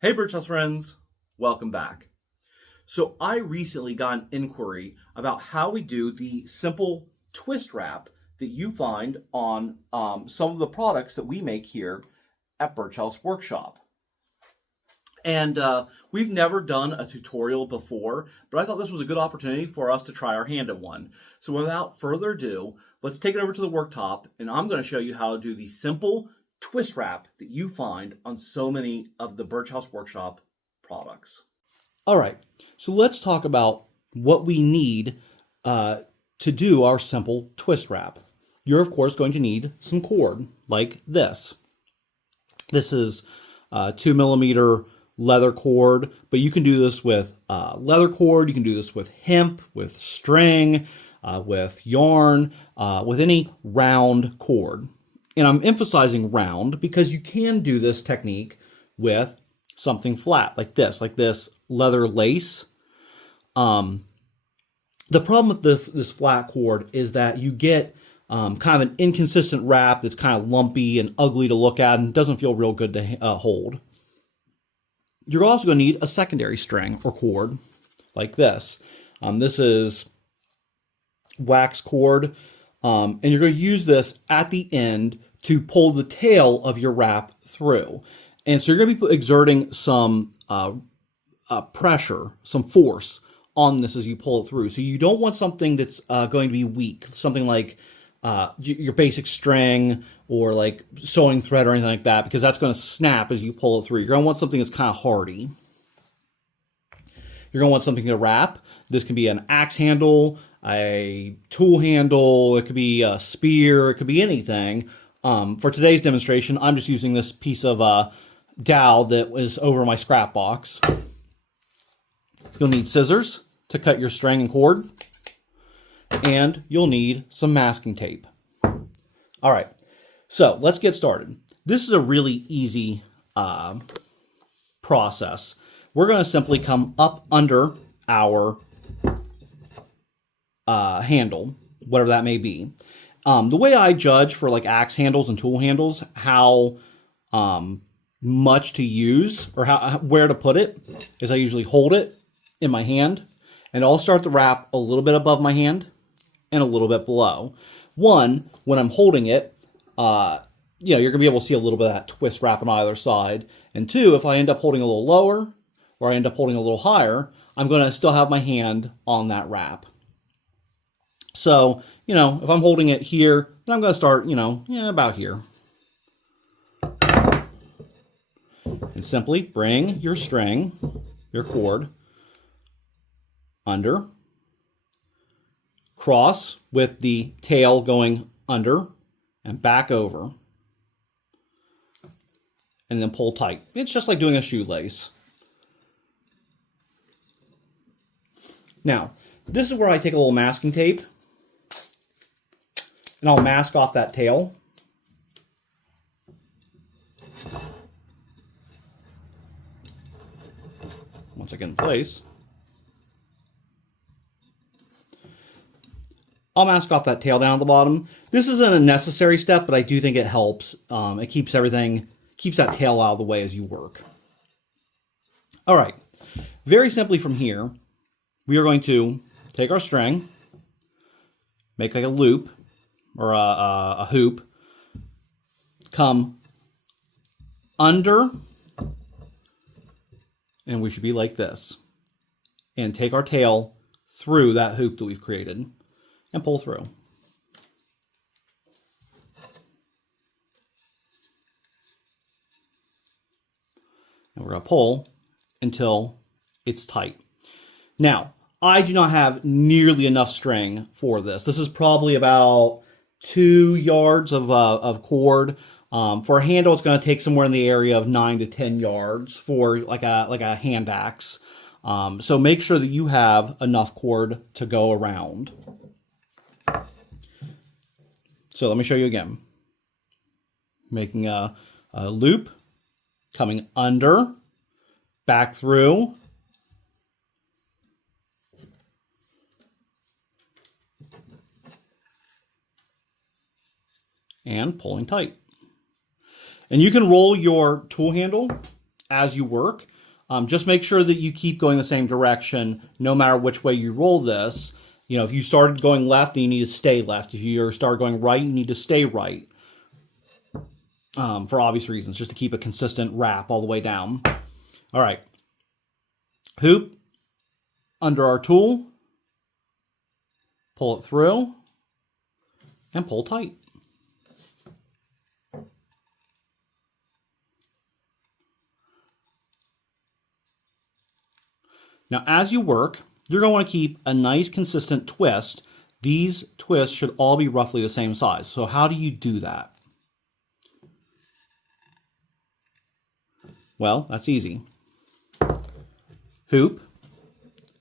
Hey Birchouse friends, welcome back. So I recently got an inquiry about how we do the simple twist wrap that you find on some of the products that we make here at Birchouse Workshop. And we've never done a tutorial before, but I thought this was a good opportunity for us to try our hand at one. So without further ado, let's take it over to the worktop, and I'm going to show you how to do the simple twist wrap that you find on so many of the Birchouse Workshop products. All right, so let's talk about what we need to do our simple twist wrap. You're of course going to need some cord like this. This is 2mm leather cord, but you can do this with leather cord, you can do this with hemp, with string, with yarn, with any round cord. And I'm emphasizing round because you can do this technique with something flat like this leather lace. The problem with this flat cord is that you get kind of an inconsistent wrap that's kind of lumpy and ugly to look at and doesn't feel real good to hold. You're also going to need a secondary string or cord like this. This is wax cord, and you're going to use this at the end to pull the tail of your wrap through. And so you're going to be exerting some pressure, some force on this as you pull it through. So you don't want something that's going to be weak, something like your basic string or like sewing thread or anything like that, because that's going to snap as you pull it through. You're going to want something that's kind of hardy. You're going to want something to wrap. This can be an axe handle, a tool handle, it could be a spear, it could be anything. For today's demonstration, I'm just using this piece of dowel that was over my scrap box. You'll need scissors to cut your string and cord, and you'll need some masking tape. All right, so let's get started. This is a really easy process. We're going to simply come up under our handle, whatever that may be. The way I judge for like axe handles and tool handles how much to use or where to put it is I usually hold it in my hand, and I'll start the wrap a little bit above my hand and a little bit below. One, when I'm holding it, you're going to be able to see a little bit of that twist wrap on either side. And two, if I end up holding a little lower or I end up holding a little higher, I'm going to still have my hand on that wrap. So, if I'm holding it here, then I'm going to start, about here. And simply bring your string, your cord, under, cross with the tail going under and back over, and then pull tight. It's just like doing a shoelace. Now, this is where I take a little masking tape, and I'll mask off that tail. Once I get in place, I'll mask off that tail down at the bottom. This isn't a necessary step, but I do think it helps. It keeps that tail out of the way as you work. All right, very simply from here, we are going to take our string, make like a loop or a hoop, come under, and we should be like this, and take our tail through that hoop that we've created and pull through. And we're going to pull until it's tight. Now, I do not have nearly enough string for this. This is probably about 2 yards of cord. For a handle, it's going to take somewhere in the area of 9 to 10 yards for like a hand axe. So make sure that you have enough cord to go around. So let me show you again. Making a loop, coming under, back through, and pulling tight. And you can roll your tool handle as you work. Just make sure that you keep going the same direction no matter which way you roll this. You know, if you started going left, then you need to stay left. If you start going right, you need to stay right. For obvious reasons, just to keep a consistent wrap all the way down. All right. Hoop under our tool, pull it through, and pull tight. Now, as you work, you're going to want to keep a nice consistent twist. These twists should all be roughly the same size. So how do you do that? Well, that's easy. Hoop,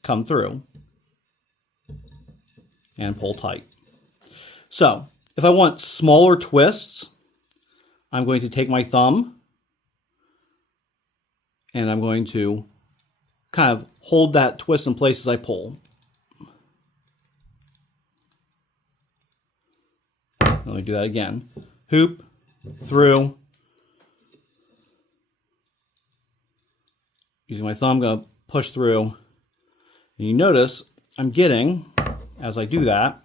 come through, and pull tight. So, if I want smaller twists, I'm going to take my thumb and I'm going to kind of hold that twist in place as I pull. Let me do that again. Hoop, through. Using my thumb, I'm going to push through. And you notice I'm getting, as I do that,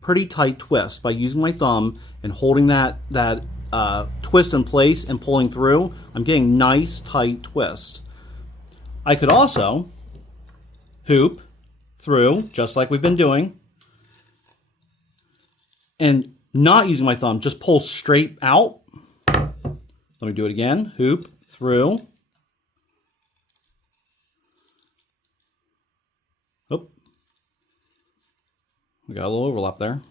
pretty tight twist by using my thumb and holding that twist in place and pulling through. I'm getting nice tight twist. I could also hoop through, just like we've been doing, and not using my thumb, just pull straight out. Let me do it again. Hoop through. Oh, we got a little overlap there.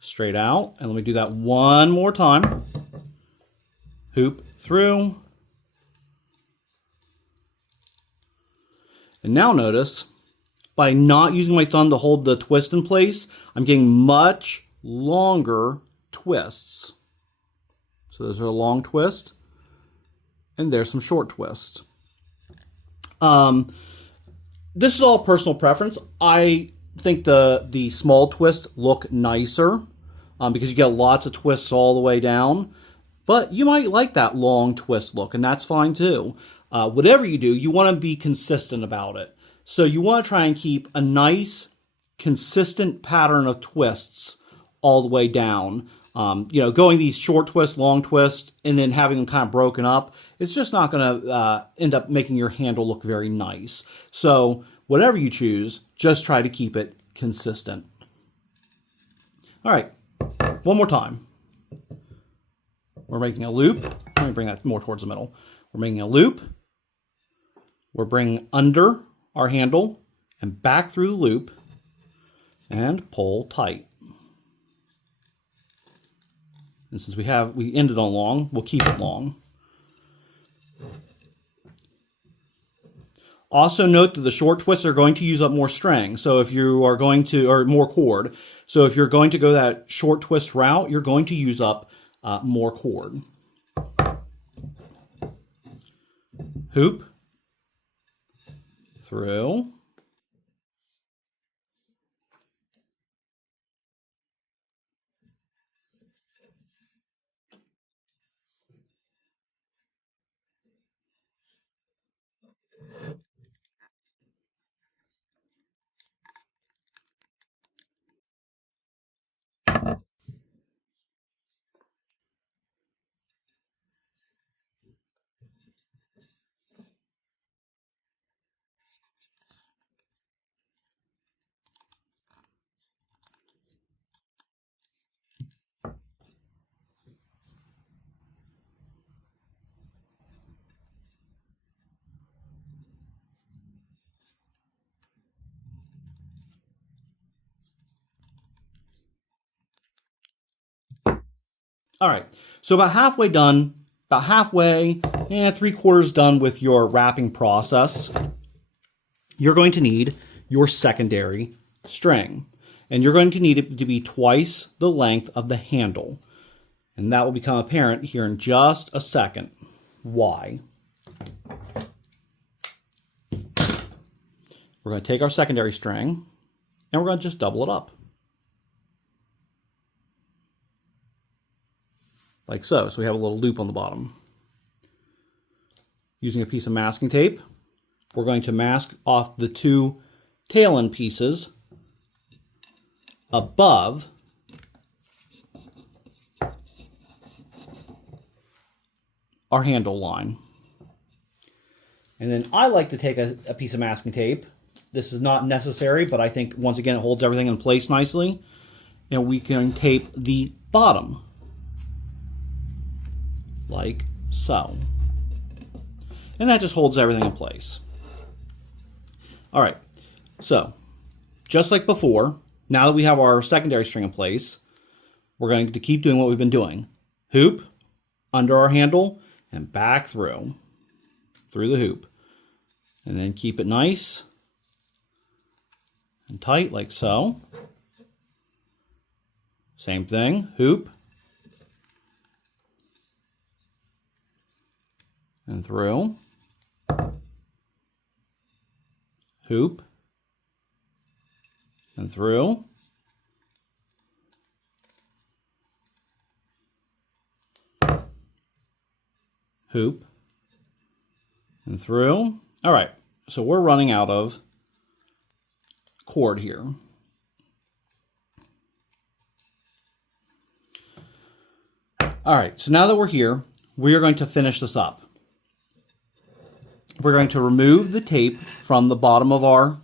Straight out, and let me do that one more time. Hoop through. And now notice, by not using my thumb to hold the twist in place, I'm getting much longer twists. So there's a long twist, and there's some short twists. This is all personal preference. I think the small twists look nicer because you get lots of twists all the way down. But you might like that long twist look, and that's fine too. Whatever you do, you want to be consistent about it. So you want to try and keep a nice, consistent pattern of twists all the way down. Going these short twists, long twists, and then having them kind of broken up, it's just not going to end up making your handle look very nice. So whatever you choose, just try to keep it consistent. All right, one more time. We're making a loop. Let me bring that more towards the middle. We're making a loop. We're bringing under our handle and back through the loop and pull tight. And since we ended on long, we'll keep it long. Also note that the short twists are going to use up more string. So if you are going to, or more cord. So if you're going to go that short twist route, you're going to use up more cord. Hoop through. All right, so about halfway done, about halfway and 3/4 done with your wrapping process, you're going to need your secondary string. And you're going to need it to be twice the length of the handle. And that will become apparent here in just a second. Why? we're going to take our secondary string and we're going to just double it up. Like so. So we have a little loop on the bottom. Using a piece of masking tape, we're going to mask off the two tail end pieces above our handle line. And then I like to take a piece of masking tape. This is not necessary, but I think once again it holds everything in place nicely. And we can tape the bottom like so. And that just holds everything in place. All right, so just like before, now that we have our secondary string in place, we're going to keep doing what we've been doing. Hoop under our handle and back through the hoop. And then keep it nice and tight like so. Same thing, hoop and through. Hoop and through. Hoop and through. All right, so we're running out of cord here. All right, so now that we're here, we are going to finish this up. We're going to remove the tape from the bottom of our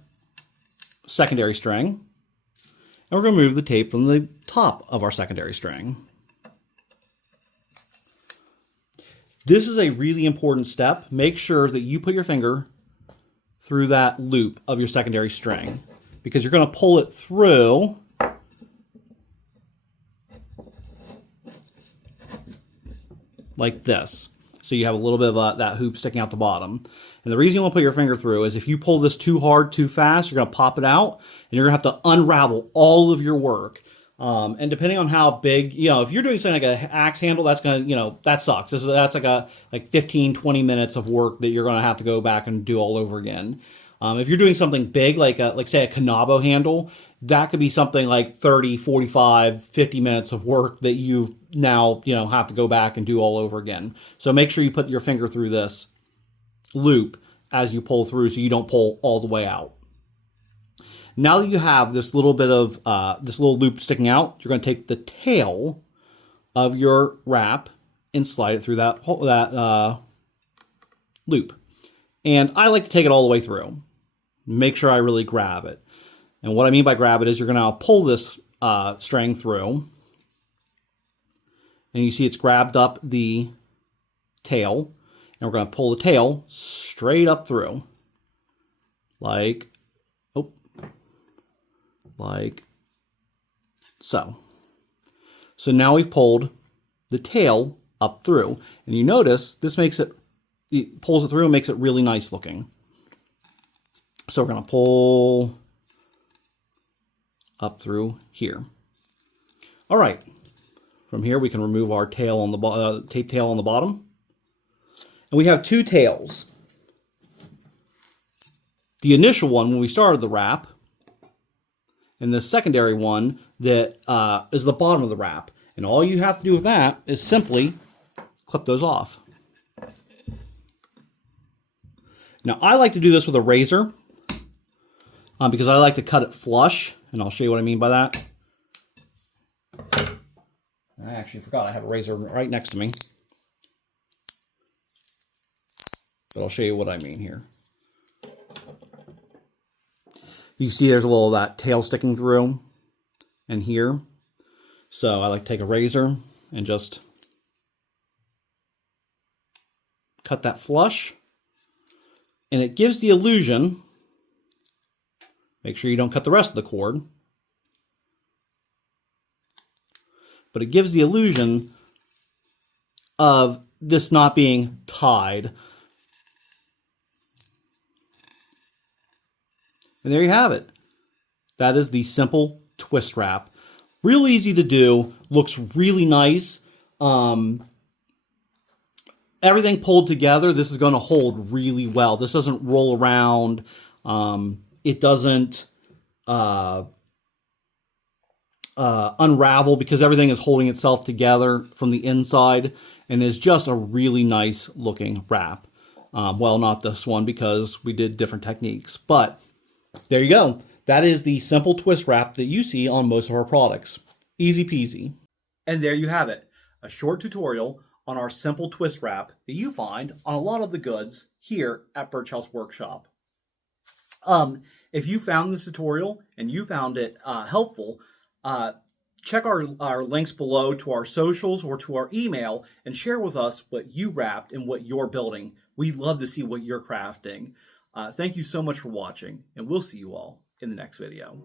secondary string, and we're going to remove the tape from the top of our secondary string. This is a really important step. Make sure that you put your finger through that loop of your secondary string, because you're going to pull it through like this. So you have a little bit of that hoop sticking out the bottom. And the reason you want to put your finger through is if you pull this too hard, too fast, you're going to pop it out and you're going to have to unravel all of your work. And depending on how big, if you're doing something like an axe handle, that's going to, that sucks. That's like 15, 20 minutes of work that you're going to have to go back and do all over again. If you're doing something big, like say a Canabo handle, that could be something like 30, 45, 50 minutes of work that you now, have to go back and do all over again. So make sure you put your finger through this loop as you pull through so you don't pull all the way out. Now that you have this little bit of, this little loop sticking out, you're going to take the tail of your wrap and slide it through that loop. And I like to take it all the way through. Make sure I really grab it. And what I mean by grab it is you're going to pull this string through. And you see it's grabbed up the tail. And we're going to pull the tail straight up through. Like so. So now we've pulled the tail up through. And you notice this it pulls it through and makes it really nice looking. So we're going to pull up through here. All right. From here, we can remove our tail on the tape tail on the bottom. And we have two tails. The initial one when we started the wrap, and the secondary one that is the bottom of the wrap. And all you have to do with that is simply clip those off. Now, I like to do this with a razor because I like to cut it flush, and I'll show you what I mean by that. I actually forgot I have a razor right next to me. But I'll show you what I mean here. You can see there's a little of that tail sticking through and here. So I like to take a razor and just cut that flush. And it gives the illusion, make sure you don't cut the rest of the cord, but it gives the illusion of this not being tied. And there you have it. That is the simple twist wrap. Real easy to do, looks really nice. Everything pulled together, this is going to hold really well. This doesn't roll around. It doesn't unravel because everything is holding itself together from the inside, and is just a really nice looking wrap. Well, not this one because we did different techniques, but there you go. That is the simple twist wrap that you see on most of our products. Easy peasy. And there you have it. A short tutorial on our simple twist wrap that you find on a lot of the goods here at Birchouse Workshop. If you found this tutorial and you found it helpful, check our links below to our socials or to our email and share with us what you wrapped and what you're building. We'd love to see what you're crafting. Thank you so much for watching, and we'll see you all in the next video.